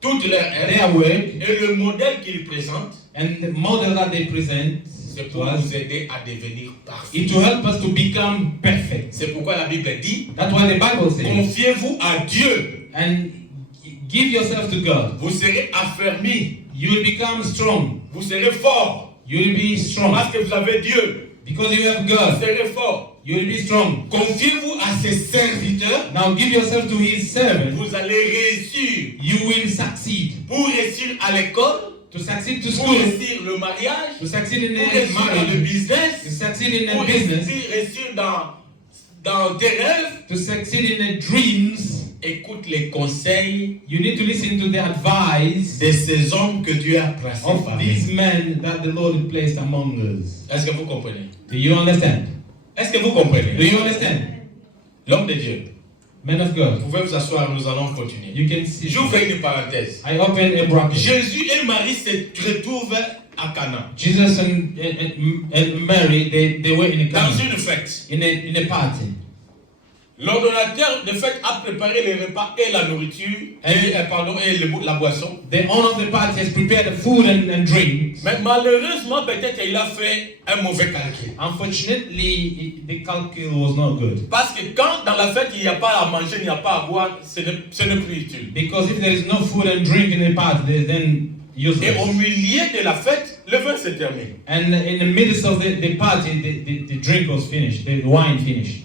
toutes leurs œuvres, their work, et le modèle qu'ils présentent, and the model that they present c'est to pour us, nous aider à devenir parfaits. is to help us to become perfect. C'est pourquoi la Bible dit, That's why the Bible says, confiez-vous à Dieu, and give yourself to God. vous serez affermis, You will become strong. vous serez forts, You will be strong. parce que vous avez Dieu, Because you have vous God, serez forts. you will be strong. Confiez-vous à ses serviteurs, Now give yourself to His servant. vous allez réussir. You will succeed. Pour réussir à l'école, To succeed to pour school, réussir le mariage, to succeed in pour the réussir dans le marriage, to business, succeed in pour the business, réussir dans tes rêves. to succeed in the dreams. Écoute les conseils You need to listen to the advice de ces hommes que Dieu a placés of parmi these nous. men that the Lord placed among us. Est-ce que vous comprenez? Do you understand? Est-ce que vous Do comprenez? you understand? L'homme de Dieu. Men of God, Vous pouvez vous asseoir, nous allons continuer. you can see. J'ouvre une parenthèse. I open a bracket. Jésus et Marie se retrouvent à Cana, Jesus and Mary, they were in a dans camp, une fête. in a party. L'ordonnateur de fête a préparé les repas et la nourriture, et la boisson. The owner of the party has prepared the food and drinks. Mais malheureusement, peut-être il a fait un mauvais calcul. Unfortunately, the calcul was not good. Parce que quand dans la fête il n'y a pas à manger, il n'y a pas à boire, ce n'est plus utile. Because if there is no food and drink in the party, then Et au useless. milieu de la fête, le vin se termine. And in the midst of the party, the drink was finished, the wine finished.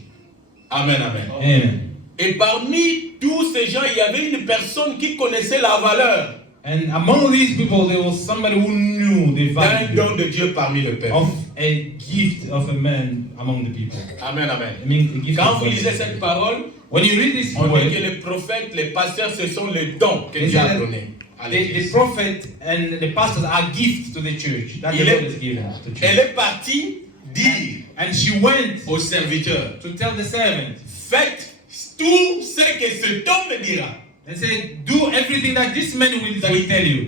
Amen, amen. Amen. Et parmi tous ces gens, il y avait une personne qui connaissait la valeur And among these people, there was somebody who knew the d'un don value de Dieu parmi le peuple. of a gift of a man among the people. Amen, amen. I mean, a gift Quand of vous God. lisez cette parole, When you read this on dit word, que les prophètes, les pasteurs, ce sont les dons que Is Dieu a that- donnés à The l'église. prophet and the pastors are gifts to the church. That the Il est- Lord is given to Elle church. est partie dire And she went aux serviteurs, to tell the servant faites tout ce que cet homme dira. and said, do everything that this man will tell you.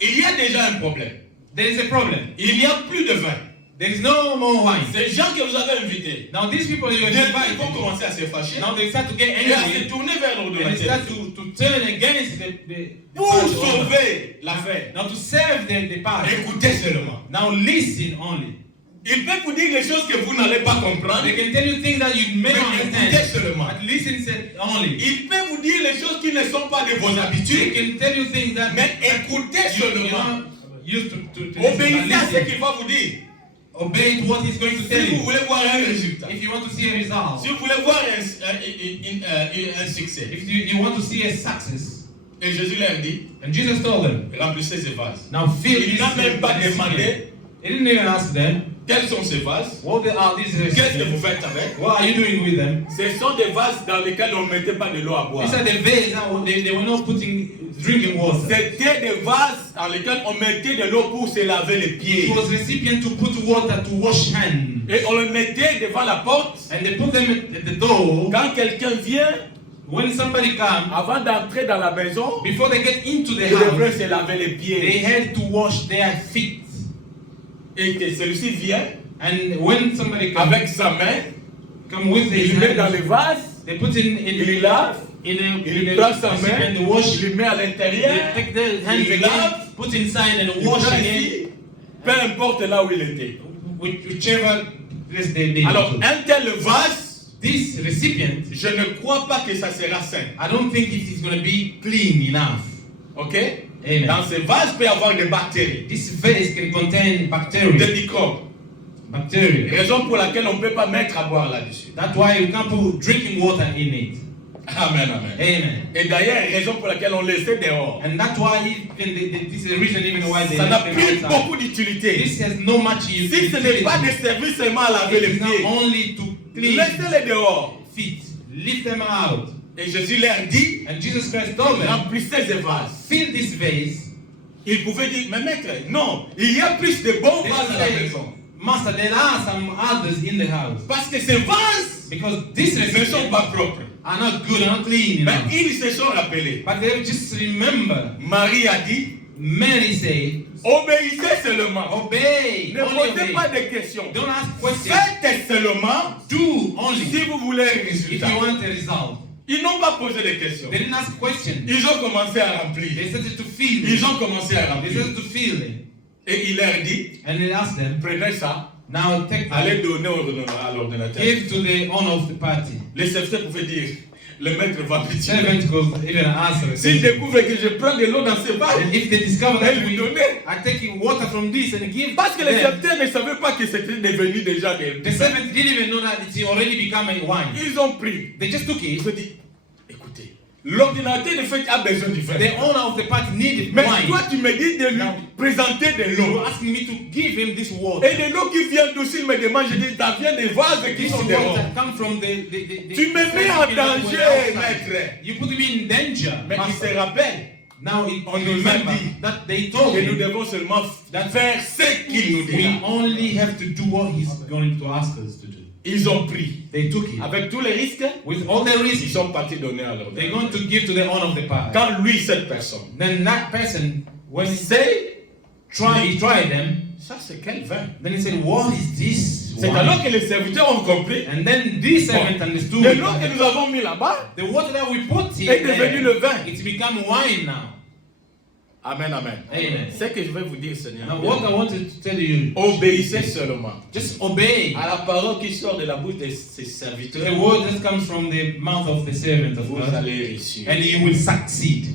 Il y a déjà un problème. There is a problem. Il n'y a plus de vin. There is no more wine. Ces gens que vous avez invités, Now these people you are ils invited, vont commencer à se fâcher now they start to get et à se angry tourner vers and they l'ordonnateur start to turn against the pour pastor. sauver l'affaire. Now to serve the pastor. Écoutez seulement. Now listen only. Il peut vous dire les choses que vous n'allez pas comprendre, They can tell you things that you may mais not écoutez understand. seulement. But listen only. Il peut vous dire les choses qui ne sont pas de vos They habitudes, can tell you things that mais écoutez you're seulement. not used to Obéissez à ce listen. qu'il va vous dire. Obey what he's going to tell Si vous you. voulez voir un résultat, If you want to see a result, si vous voulez voir un succès, if you want to see a success, et Jésus leur dit, and Jesus told them, remplissez ces vases. now fill Il this. n'a même pas this demandé here. He didn't even ask them, quels sont ces vases, what are these qu'est-ce que vous recipients? faites avec. What are you doing with them? Ce sont des vases dans lesquels on ne mettait pas de l'eau à boire. These are the vase that they were not putting drinking water. C'était des vases dans lesquels on mettait de l'eau pour se laver les pieds. It was recipient to put water to wash hands. Et on le mettait devant la porte. And they put them at the door. Quand quelqu'un vient, When somebody comes, avant d'entrer dans la maison, before they get into the il devrait house, se laver les they pieds. had to wash their feet. Et que celui-ci vient And when somebody comes, avec sa main, come with his il le met dans le hands, vase, they put in il lave, in il prend sa main, recipient, they wash, il le met à they l'intérieur, take their hands il again, lave, put inside and il wash prend again, ici, peu importe là où il était. whichever place they did. Alors, to. un tel vase, This recipient, je ne crois pas que ça sera sain. I don't think it is going to be clean enough. Ok? Amen. Dans ce vase peut y avoir des bactéries, This vase can contain des bacteria. microbes. Bacteria. Raison pour laquelle on ne peut pas mettre à boire là-dessus. That's why you can't put drinking water in it. Amen, amen. Amen. Et d'ailleurs, raison pour laquelle on laissait dehors. And that's why this is the reason even why they Ça n'a left them plus outside. beaucoup d'utilité. This has no much Si ce n'est pas de servir seulement à laver les It's not pieds, only to clean laissez-les dehors. feet. Lift them out. Et Jésus leur dit, And Jesus Christ told them, remplissez ces vases. fill this vase. Il pouvait dire, mais maître, non, il y a plus de bons They vases à la say, maison. Master, there are some others in the house. Parce que ces vases Because these ne sont recipients pas propres. are not good, are not clean Mais enough. ils se sont rappelés. But they just remember, Marie a dit, Mary said, obéissez seulement. obey, Ne only posez obey. pas de questions. Don't ask questions. Faites seulement Do only si vous voulez un if résultat. you want a result. Ils n'ont pas posé de questions. They didn't ask questions. Ils ont commencé à remplir. They started to feel Ils it. ont commencé à They remplir. started to feel it. Et il leur dit, And they asked them, prenez ça, now take allez that, donner à l'ordinateur. give to the owner of the party. Les serviteurs pouvaient dire, le maître va me tuer. Servant could even answer. S'ils découvrent que je prends de l'eau dans ce vase, And if they discover elle that lui we donnait. are taking water from this and give Parce que les them, serviteurs ne savaient pas que c'était devenu déjà des... the servant didn't even know that it's already become a wine. Ils ont pris. They just took Ils it. se dit, écoutez, l'ordinateur de fait a besoin du vin. The owner of the party needed Mais wine. toi, tu me dis de lui Now, présenter de You're l'eau. asking me to give him this water. Et de l'eau qui vient d'où s'il me demande, je dis, ça vient des vases qui This sont dehors. water comes from the Tu me mets en danger, maître. maître. You put me in danger. Mais il master. se rappelle Now On nous a remember dit that they told que nous him devons seulement faire ce qu'il nous we dit. only have to do what he's going to ask us to do. Ils ont pris. They took it. Avec tous les risques, With all the ils risks, sont partis donner à leur they're going to give to the owner of the party. Quand lui, cette personne, Then that person, when he sait, tried them, ça c'est quel vin? then he said, what is this C'est wine? alors que les serviteurs ont compris. And then this servant understood De l'eau que nous avons mis là-bas the water that we put est in devenu le there, vin. it's become wine now. Amen, amen. Amen. Ce que je vais vous dire, Seigneur. Now what I wanted to tell you, Obéissez seulement just obey à la parole qui sort de la bouche de ces the serviteurs. word that comes from the mouth of the servant of Vous God, allez réussir. and you will succeed.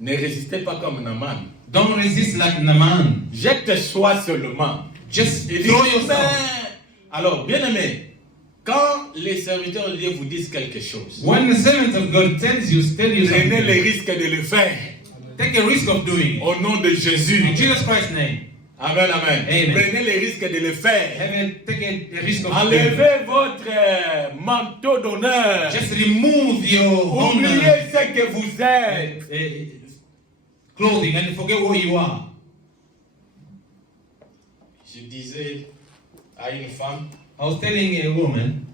Ne résistez pas comme Naaman. Don't resist like Naaman. Jette-toi seulement. Just Et throw dis, yourself. mais- Alors, bien aimé, quand les serviteurs de Dieu vous disent quelque chose, When the servant of God tell you prenez le something, risque de le faire take a risk of doing it. au nom de Jésus. In Jesus Christ's name, Amen, amen. Amen. Prenez le risque de le faire. take a risk of doing it. Enlevez votre manteau d'honneur. Just remove your Oubliez honor. ce que vous êtes. clothing and forget who you are. Je disais à une femme, I was telling a woman,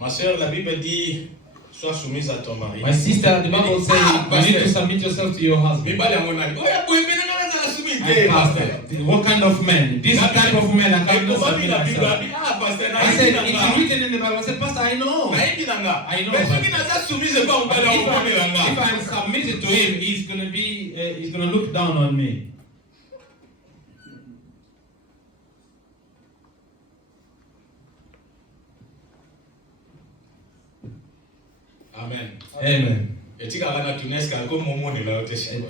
ma soeur, la Bible dit, sois soumise à ton mari. my sister, the Bible says you need to submit yourself to your husband. Mais pas les monades. Oh, yeah, boy, mais non, non, non, soumise. And pastor, what kind of man? This type of man, I Mais cannot comment dit submit la Bible? myself. Ah, pasteur, I said, it's written in the Bible. I said, Pastor, I know. I know. Mais ceux qui n'ont pas soumis, c'est pas un But peu là. if I'm submitted to him, he's gonna look down on me. Amen. Amen. Et tu as la tunesque comme mon monde là, tu sais.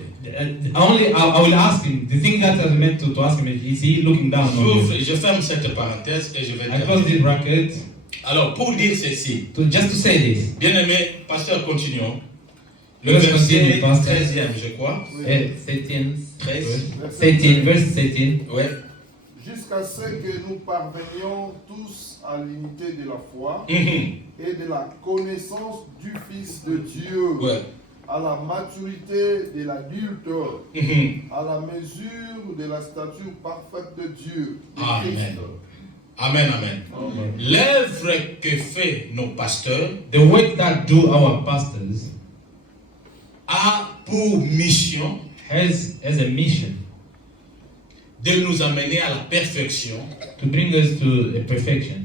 Only I will ask him. The thing that I meant to ask him is he looking down on you? Je ferme cette parenthèse et je vais I close this bracket. Alors, pour dire ceci, Just to say this. bien aimé, pasteur, continuons. Le Let's verset continue, pastor. 13e, je crois. 13, verse 13. Ouais. Jusqu'à ce que nous parvenions tous à l'unité de la foi et de la connaissance du Fils de Dieu, Ouais. à la maturité de l'adulte, à la mesure de la stature parfaite de Dieu. de Amen. Christ. Amen, amen. L'œuvre que fait nos pasteurs The work that do our pastors a pour mission has a mission de nous amener à la perfection to bring us to a perfection,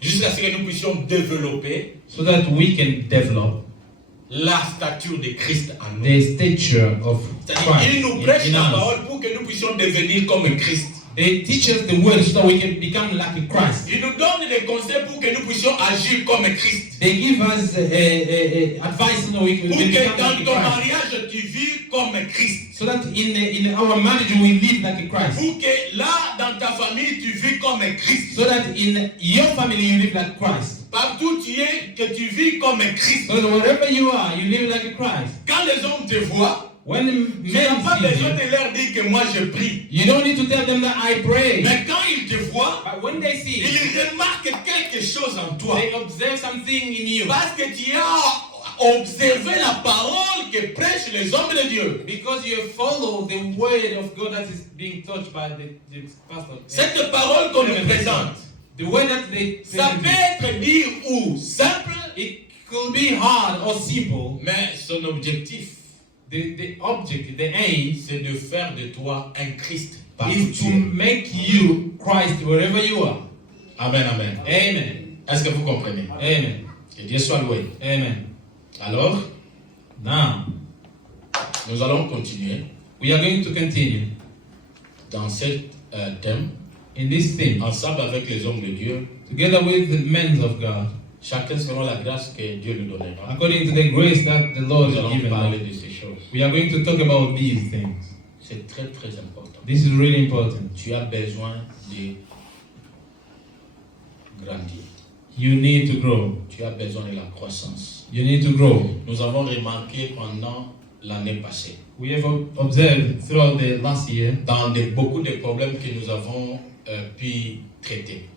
jusqu'à ce que nous puissions développer so that we can develop la stature de Christ en nous. the stature of C'est-à-dire, il nous Christ prêche in la us. parole pour que nous puissions devenir comme Christ. They teach us the word so that we can become like a Christ. Il nous donne des conseils pour que nous puissions agir comme Christ. They give us advice so that we can Pour que become dans like ton a Christ. mariage, tu vis comme Christ. So that in our marriage we live like a Christ. Pour que là, dans ta famille, tu vis comme Christ. So that in your family you live like Christ. Partout où tu es, que tu vis comme Christ. So that wherever you are, you live like a Christ. Quand les hommes te voient, When tu n'as men pas see besoin you, de leur dire que moi je prie. you don't need to tell them that I pray. Mais quand ils te voient, But when they see you, ils remarquent quelque chose en toi. they observe something in you. Parce que tu as observé la parole que prêchent les hommes de Dieu. Because you follow the word of God that is being taught by the pastor. Cette parole qu'on nous présente, The word that they ça peut être dit ou simple, it could be hard or simple. mais son objectif, The object, the aim, c'est de faire de toi un Christ partout où is tu to es. make you Christ wherever you are. Amen, amen. Amen. Est-ce que vous comprenez? Amen. Que Dieu soit loué. Amen. Alors, Now, nous allons continuer we are going to continue dans ce thème, in this theme ensemble avec les hommes de Dieu, together with the men of God, chacun selon la grâce que Dieu lui donnera. according to the grace that the Lord Nous has allons given parler us. de ces choses. We are going to talk about these things. C'est très très important. This is really important. Tu as besoin de grandir. You need to grow. Tu as besoin de la croissance. You need to grow. Nous avons remarqué pendant l'année passée, We have observed throughout the last year dans beaucoup de problèmes que nous avons pu traiter,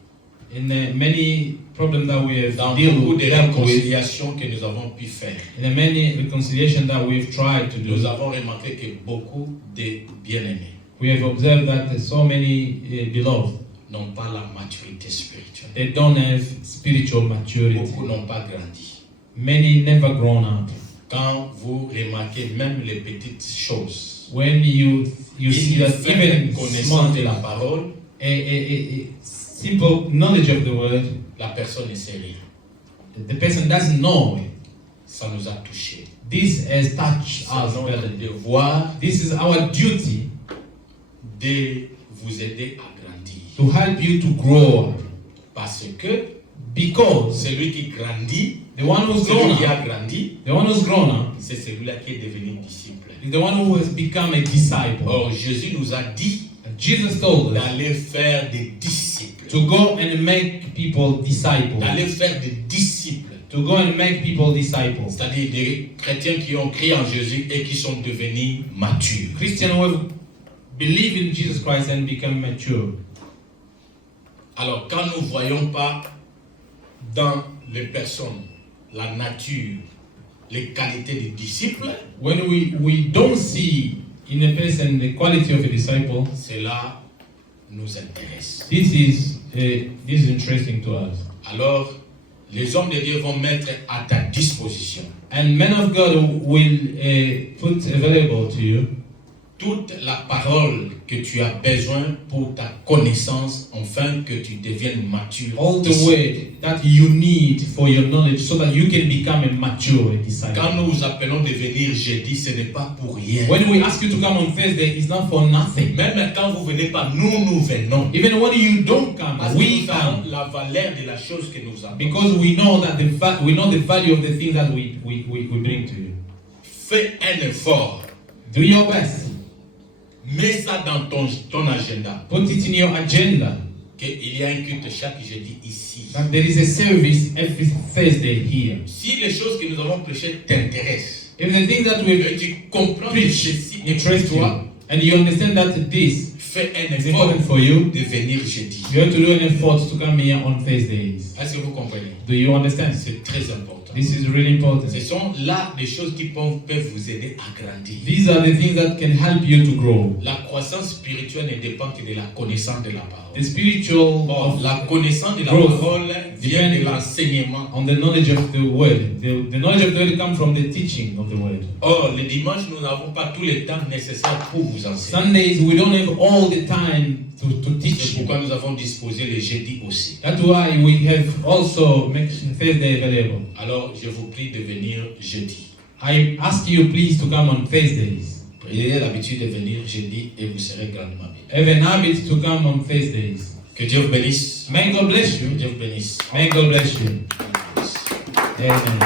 in many problems that we have dans dealt beaucoup de with, réconciliations que nous avons pu faire. in the many reconciliation that we've tried to Nous do. avons remarqué que beaucoup de bien-aimés We have observed that so many beloved, n'ont pas la maturité spirituelle. they don't have spiritual maturity. Beaucoup n'ont pas grandi. Many never grown up. Quand vous remarquez même les petites choses, When you see une that faible even connaissance small, de la parole, a simple knowledge of the word, la personne ne sait rien. the person doesn't know it. Ça nous a touchés. This has touched C'est us. notre devoir This is our duty de vous aider à grandir. to help you to grow up. Parce que Because celui qui grandit, the one who's grown celui qui up, a grandi, the one who's grown up, c'est celui-là qui est devenu disciple. is the one who has become a disciple. Or, Jésus nous a dit And Jesus told us d'aller faire des disciples. to go and make people disciples. D'aller faire des disciples. To go and make people disciples. C'est-à-dire des chrétiens qui ont cru en Jésus et qui sont devenus matures. Christians who have believed in Jesus Christ and become mature. Alors, quand nous ne voyons pas dans les personnes la nature, les qualités des disciples, When we don't see in a person, the quality of a disciple, cela nous intéresse. this is interesting to us. Alors, les hommes de Dieu vont mettre à ta disposition And men of God will put available to you toute la parole que tu as besoin pour ta connaissance, afin que tu deviennes mature. all the ici. word that you need for your knowledge so that you can become a mature disciple. Quand nous vous appelons de venir jeudi, ce n'est pas pour rien. When we ask you to come on Thursday, it's not for nothing. Même quand vous venez pas, nous venons. Even when you don't come, Parce que we nous savons come la valeur de la chose que nous avons. because we know that we know the value of the things that we bring to you. Fais un effort. Do your best. Mets ça dans ton agenda. Put it in your agenda Qu'il y a un culte chaque jeudi ici. that there is a service every Thursday here. Si les choses que nous avons prêchées t'intéressent, If the things that que we tu comprends que preach ceci interest est you, toi, and you understand that this fais un is effort important for you, de venir jeudi. you have to do an effort to come here on Thursdays. Est-ce que vous comprenez? Do you understand? C'est très important. This is really important. Ce sont là des choses qui peuvent vous aider à grandir. These are the things that can help you to grow. La croissance spirituelle ne dépend que de la connaissance de la parole. The spiritual Or, of la connaissance de la growth parole vient de l'enseignement. on the knowledge of the word. The knowledge of the word comes from the teaching of the word. Or, le dimanche, nous n'avons pas tout le temps nécessaire pour vous enseigner. Sundays we don't have all the time to teach C'est you. pourquoi nous avons disposé les jeudis aussi. That's why we have also made Thursday available. Alors, je vous prie de venir jeudi. I ask you please to come on Thursdays. Ayez l'habitude de venir jeudi et vous serez grandement bien. Have an habit to come on Thursdays. Que Dieu vous bénisse. May God bless Que you. Dieu vous bénisse. May God bless you. Amen.